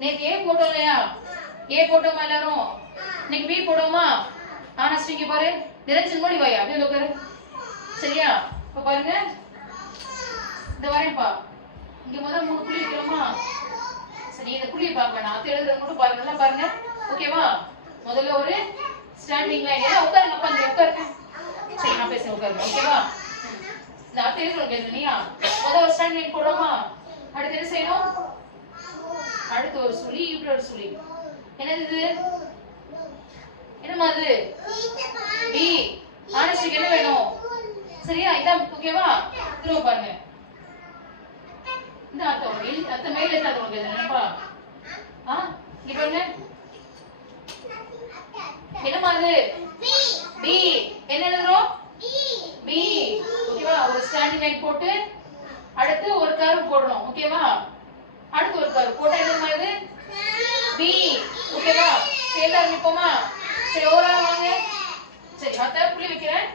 நேத்து ஏ போட்டோம் இல்லையா? ஏ போட்டோமா எல்லாரும்? இன்னைக்கு பி போடுவோமா? ஆனஸ்ட் இங்க பாரு. நிரஞ்சன் மூடி வாயா. அப்படியே உட்காரு. சரியா? இப்ப பாருங்க. இந்த வரேன்ப்பா. இங்க முதல்ல 3 புள்ளி வைக்கிறோமா? சரி இந்த புள்ளி பார்க்க வேணாம். அது எழுதுறது மட்டும் பாருங்க. நல்லா பாருங்க. ஓகேவா? முதல்ல ஒரு ஸ்டாண்டிங் லைன். எல்லாம் உட்காருங்க. அப்பா இங்க உட்காருங்க. சரி நான் பேசுறேன் உட்காருங்க. ஓகேவா? இந்த அடுத்து எழுதுறோம் இல்லையா? முதல்ல ஒரு ஸ்டாண்டிங் லைன் போடுறோமா? அடுத்து என்ன செய்யணும்? அடுத்து ஒரு சுழி, இப்படி ஒரு சுழி. என்னது இது? என்னமா அது? பி. ஆனஸ்டிக்கு என்ன வேணும்? சரியா? இதான் ஓகேவா? திரும்ப பாருங்க. இந்த அர்த்தம் மேல இருந்து உங்களுக்கு என்னப்பா? இங்க பாருங்க. என்னமா அது? பி. என்ன எழுதுறோம்? பி. ஓகேவா? ஒரு ஸ்டாண்டிங் லைன் போட்டு அடுத்து ஒரு கர்வ் போடணும். ஓகேவா? அடுத்து ஒரு கர்வ் போட்டா என்னமா இது? பி. ஓகேவா? எல்லாரும் நிப்போமா? சரி ஓரளவு வாங்க. சரி அத புள்ளி வைக்கிறேன்.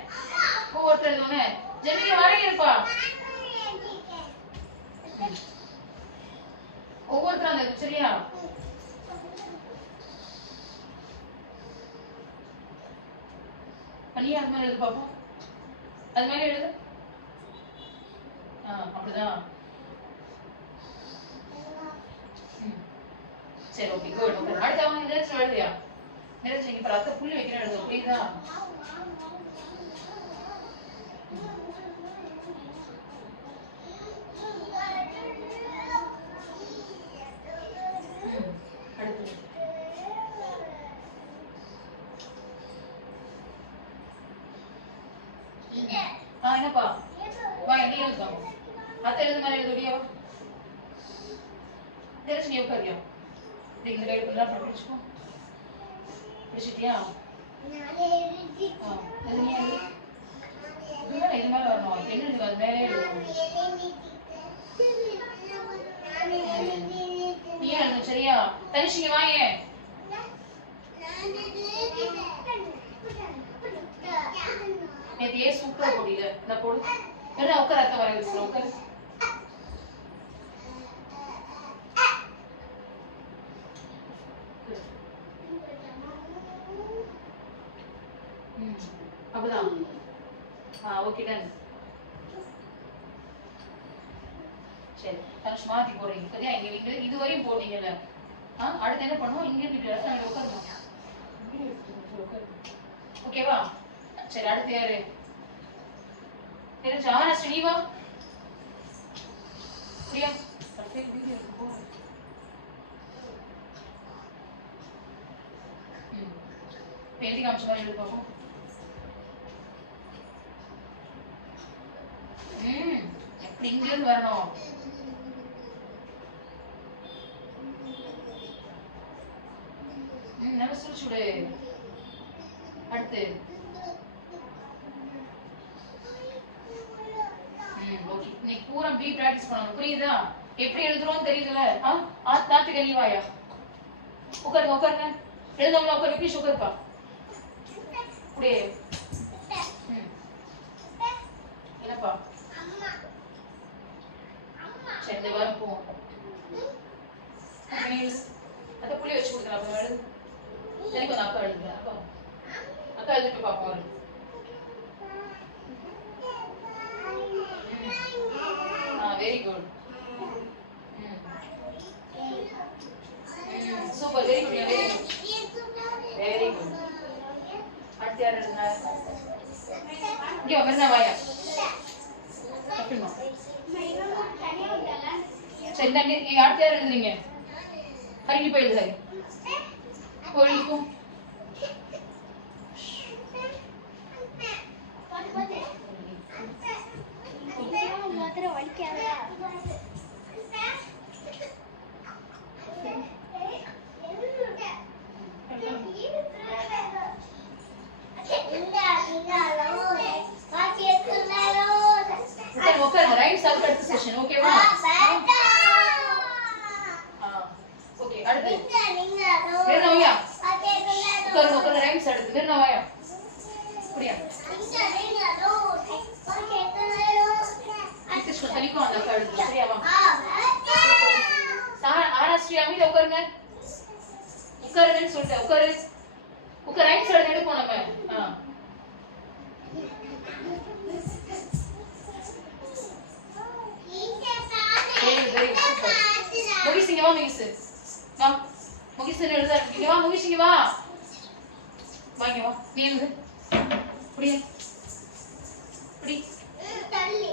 ஒவ்வொருத்தர் எழுதுனே. ஜெமினி வரையறப்பா. ஒவ்வொருத்தர் அந்த சரியா? பண்ணியா அது மாதிரி எழுது பாப்போம். அது மாதிரி எழுது. அப்படிதான். சரி ஓகே குட். ஓகே அடுத்து அவங்க நிரஞ்சன் எழுதியா? நிரஞ்சன் இங்க பாரு புள்ளி வைக்கிறேன் எழுது. புரியுதா? என்னப்பா வா நீ எழுதுமா? அத்தை எழுது மாதிரி எழுதுடியா? தெரிச்சு நீ உட்காரியா? இந்த கைடு பண்ணலாம் படிச்சுக்கோ. படிச்சிட்டியா? அது நீ எழுது. இது மேல வரணும். என்ன எழுது? அது மேலே எழுது. நீ எழுது சரியா? தனிஷிங்க வாங்க. நேத்து ஏ சூப்பரா போடில. நான் போடு. என்ன உட்கார அத்தை வர வச்சுறேன். உட்காரு. அப்படிதான். Okay done. சரி தனுஷ் மாத்தி போடுறீங்க. சரியா? இங்க இதுவரையும் போட்டீங்கல்ல. அடுத்து என்ன பண்ணுவோம்? இங்க இருந்து இடத்துல உட்காருங்க. ஓகேவா? சரி அடுத்து யாரு? தெரிஞ்ச ஆனஸ்ட் நீ வா. பிரியா பர்ஃபெக்ட் வீடியோ இருக்கு போ. எழுதி காமிச்ச மாதிரி எழுதி பார்ப்போம். எப்படி இங்க இருந்து வரணும்? நல்லா சுடு. அடுத்து ஓகே இன்னைக்கு பூரா பி பிராக்டிஸ் பண்ணணும். புரியுதா? எப்படி எழுதுறோம் தெரியுதுல? தாத்துக்க நீ வாயா. உட்காருங்க உட்காருங்க. எழுதவங்களா உட்காரு. ப்ளீஸ் உட்காருப்பா. அப்படியே என்னப்பா? சரி இந்த வாரம் போவோம். அதை புள்ளி வச்சு கொடுக்கலாம். அப்போ எழுது. எனக்கு வந்து அக்கா எழுதுங்க. அக்கா எழுதிட்டு பார்ப்போம். Very good. Super. Very good. Very good. Very good. அடுத்து யார் எழுதுங்க? இங்கே மெரினா வாயா. சரி தண்ணி அடுத்து யார் எழுதுறீங்க? ஹரிக்கு போய் எழுது. கோயிலுக்கும் ரைட் சவுண்ட் அடுத்த செஷன். ஓகேவா? ஓகே அடுத்து நிர்ணயா. உட்காருங்க ரைம்ஸ் அடுத்து நிர்ணயா. புரியா? கிருஷ்ண தனிக்கும் அந்த கழுது. சரியாவா? ஆனஸ்ட் ஸ்ரீ அமைதியா உட்காருங்க. உட்காருங்கன்னு சொல்லிட்டேன். உட்காரு. உட்கார். ரைட் சைடு எடுப்போம் நம்ம. Very super. முகிஸ் இங்க வா. முகிஸ் வா. முகிஸ் எழுத இங்க வா. முகிஸ் இங்க வா. வாங்க வா. நீ எழுது. புடி புடி. தள்ளி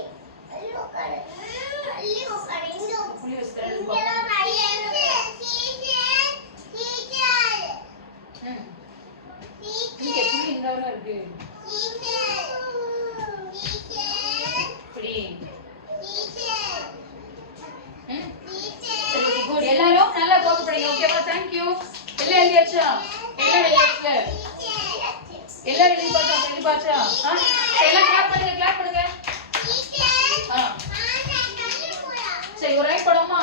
தள்ளி உட்காரு. தள்ளி உட்காரு. இங்க புடி வச்சுறேன். இங்க புடி இந்த வர இருக்கு. புடி. சரி குட். எல்லாரும் நல்லா கோப் பண்ணுங்க. ஓகேவா? Thank you. எல்லாம் எழுதியாச்சா? எல்லாம் எழுதியாச்சா? எல்லாம் எழுதியாச்சா? எல்லாம் கிளாப் பண்ணுங்க. கிளாப் பண்ணுங்க. சரி ஒரு ரைட் போடுமா?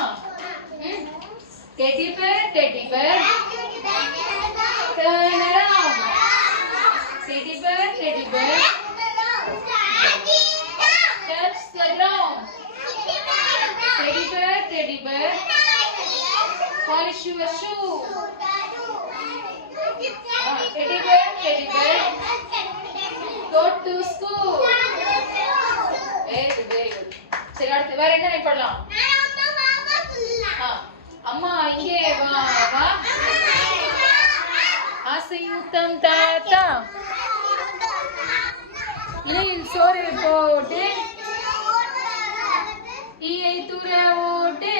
Teddy bear teddy bear turn around. Teddy bear touch the ground. Teddy bear polish your shoe. Teddy bear go to school. Very good. சரி அடுத்து வேற என்ன ரைட் பண்ணலாம்? அம்மா இங்கே வா வா. ஆசை முத்தம் தாத்தா. இலையில் சோறு போட்டு ஈயை தூர ஓட்டு.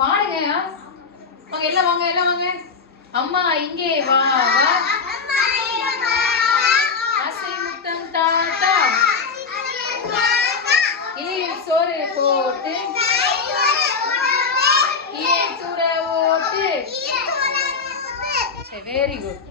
பாடுங்க. வாங்க எல்லாம் வாங்க எல்லாம் வாங்க. அம்மா இங்கே வா வா. ஆசை முத்தம் தாத்தா. இலையில் சோறு போட்டு ஈயை தூர ஓட்டு. Very good.